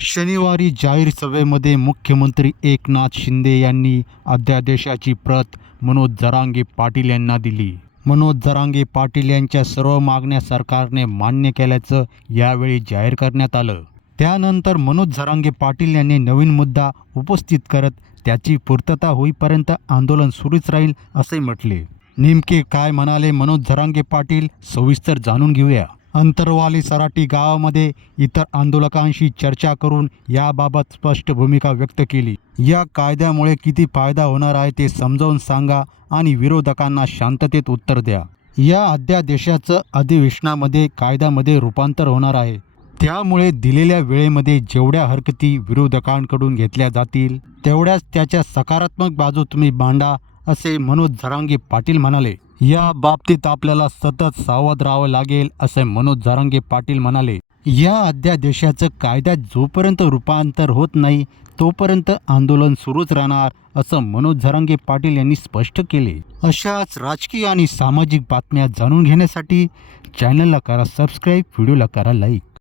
शनिवारी जाहीर सभेमध्ये मुख्यमंत्री एकनाथ शिंदे यांनी अध्यादेशाची प्रत मनोज जरांगे पाटील यांना दिली. मनोज जरांगे पाटील यांच्या सर्व मागण्या सरकारने मान्य केल्याचं यावेळी जाहीर करण्यात आलं. त्यानंतर मनोज जरांगे पाटील यांनी नवीन मुद्दा उपस्थित करत त्याची पूर्तता होईपर्यंत आंदोलन सुरूच राहील असे म्हटले. नेमके काय म्हणाले मनोज जरांगे पाटील सविस्तर जाणून घेऊया. अंतरवाली सराटी गावामध्ये इतर आंदोलकांशी चर्चा करून याबाबत स्पष्ट भूमिका व्यक्त केली. या कायद्यामुळे किती फायदा होणार आहे ते समजावून सांगा आणि विरोधकांना शांततेत उत्तर द्या. या अध्यादेशाचं अधिवेशनामध्ये कायद्यामध्ये रूपांतर होणार आहे. त्यामुळे दिलेल्या वेळेमध्ये जेवढ्या हरकती विरोधकांकडून घेतल्या जातील तेवढ्याच त्याच्या सकारात्मक बाजू तुम्ही मांडा असे मनोज झरांगे पाटील म्हणाले. या बाबतीत आपल्याला सतत सावध राहावं लागेल असे मनोज झारंगे पाटील म्हणाले. या अध्यादेशाचं कायद्यात जोपर्यंत रूपांतर होत नाही तोपर्यंत आंदोलन सुरूच राहणार असं मनोज झरंगे पाटील यांनी स्पष्ट केले. अशाच राजकीय आणि सामाजिक बातम्या जाणून घेण्यासाठी चॅनलला करा सबस्क्राईब व्हिडिओला करा लाईक